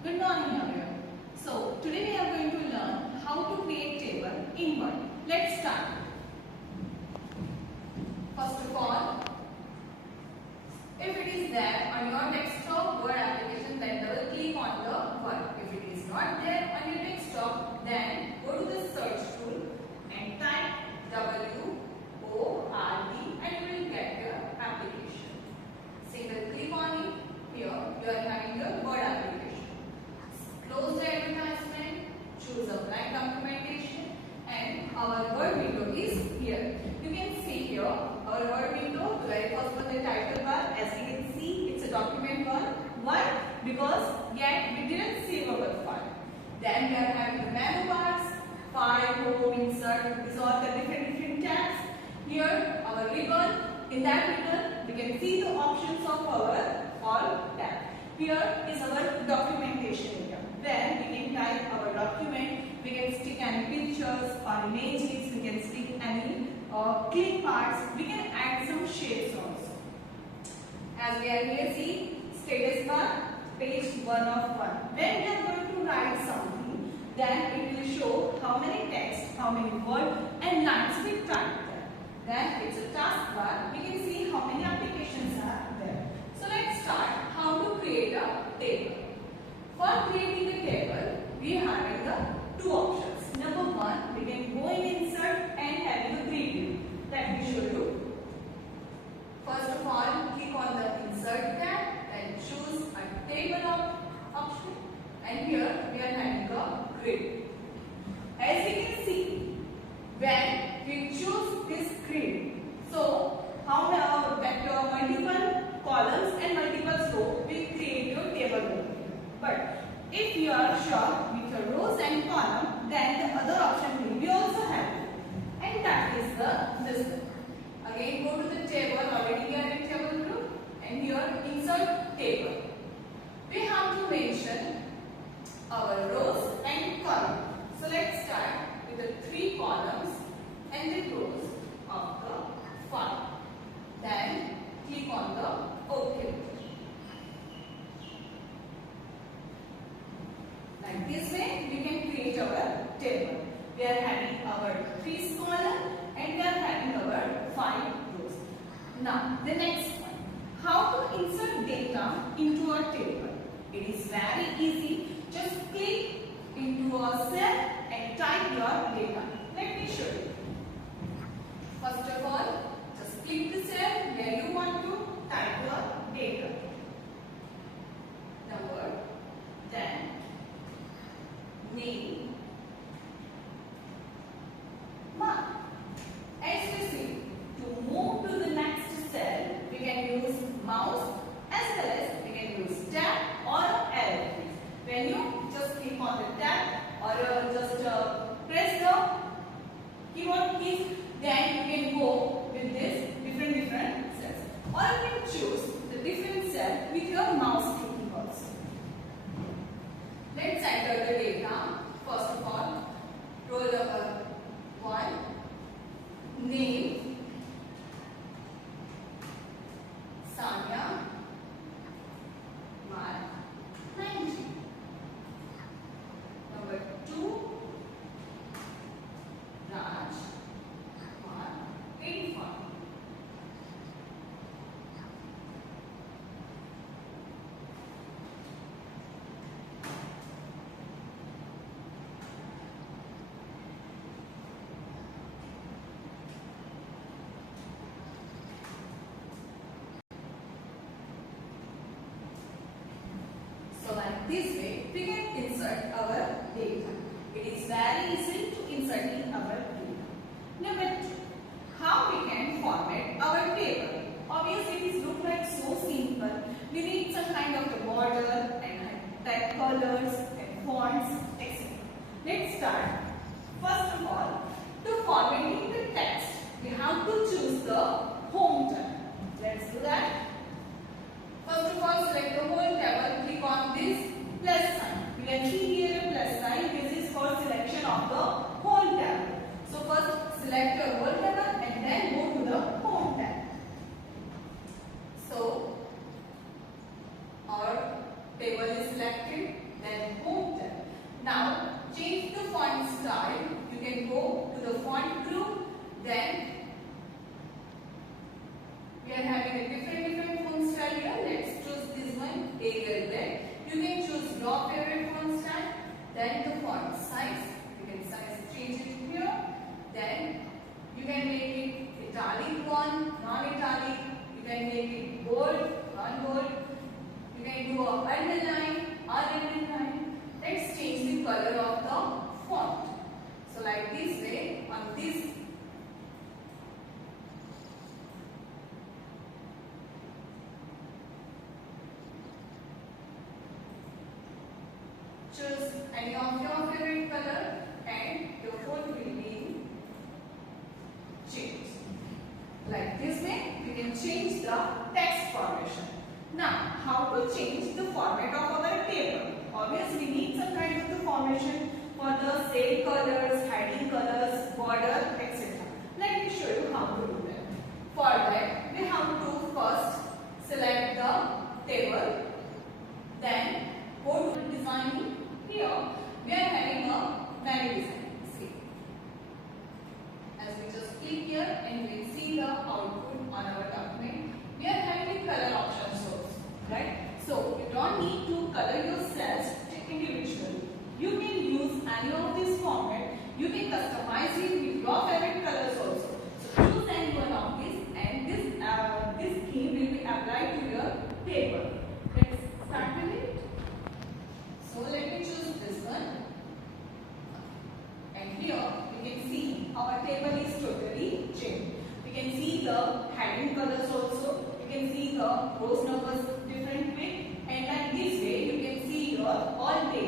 Good morning everyone. So today we are going to learn how to create table in Word. Let's start. First of all, if it is there on your desktop Word application, then double click on the Word. If it is not there on your desktop, then go to the search tool and type WORD and you will get your application. Single click on it. Here you are having the Word application. Close the advertisement, choose a blank documentation, and our Word window is here. You can see here our Word window. The very first one, the title bar. As you can see, it's a document one. Why? Because yet we didn't save our file. Then we are having the menu bars, file, home, insert. These are the different tabs. Here our ribbon. In that ribbon, we can see the options of our all tab. Here is our documentation area. Then we can type our document. We can stick any pictures or images. We can stick any clip parts. We can add some shapes also. As we are here, see status bar, page 1 of 1. When we are going to write something, then it will show how many text, how many words and lines we type there. Then it's a task bar. We can see how many applications are there. So let's start how to create a table. For creating a table, we are having the two options. Number one, we can go in insert and having the preview. Let me show you. First of all, click on the insert tab and choose a table option. And here we are having a grid. As you can see, when we choose this grid, so how that multiple columns and multiple rows will create your table. But if you are sure with the rows and column, then the other option will be also having. And that is this one. Again, go to the table. Already we are in table group. And here insert table. We have to mention our rows and columns. So let's start with the 3 columns and the rows of the file. Then click on the OK button. Like this way, we can create our table. We are having our 3 columns and we are having our 5 rows. Now, the next one. How to insert data into a table? It is very easy. Just click into a cell and type your data. Let me show you. First of all, just click the cell where you want to type your data. Number, then name, mark. As you see, to move to the next cell, we can use mouse as well as we can use tab or arrow keys. When you just click on the tab or just press the keyboard keys, then you can go with this different cells. Or you can choose the different cell with your mouse clicking also. Let's enter the data. First of all, roll number 1, name, Sanya, mark 90. Number 2, Raj, mark 85. So like this way, we can insert our data. It is very easy to insert in our data. Number 2, how we can format our table. Obviously, it looks like so simple. We need some kind of a border and type colors and fonts, etc. Let's start. First of all, to formatting the text, we have to choose the home tab. Let's do that. First of all, select the whole table, click on this plus sign. You can see here a plus sign. This is for selection of the whole table. So first select your whole table and then go to the home tab. So our table is selected. then Home tab. Now change the font style. You can go to the font group, then we are having a different font style here. Let's choose this one, Arial Red. You can choose your favorite font style. Then the font size. You can change it here. Then you can make it italic one, non-italic. You can make it bold, non-bold. You can do a underline, ununderline. Let's change the color of the font. So like this way, on this choose any of your favorite color and the font will be changed. Like this way, we can change the text formation. Now, how to change the format of our table? Obviously, we need some kind of the formation for the shade colors, heading colors, border, etc. Let me show you how to do that. For that, we have to first select the table, then go to designing. Here, we are having a menu design. See, as we just click here and we see the output on our document, we are having the color options also, right? So you don't need to color your cells individually. You can use any of this format. You can customize it with your favorite colors also. So choose any one of these, and this theme will be applied to your table. Let's start with it. So let me choose this one. And here we can see our table is totally changed. We can see the heading colors also. You can see the rows numbers different way, and like this way you can see your all table.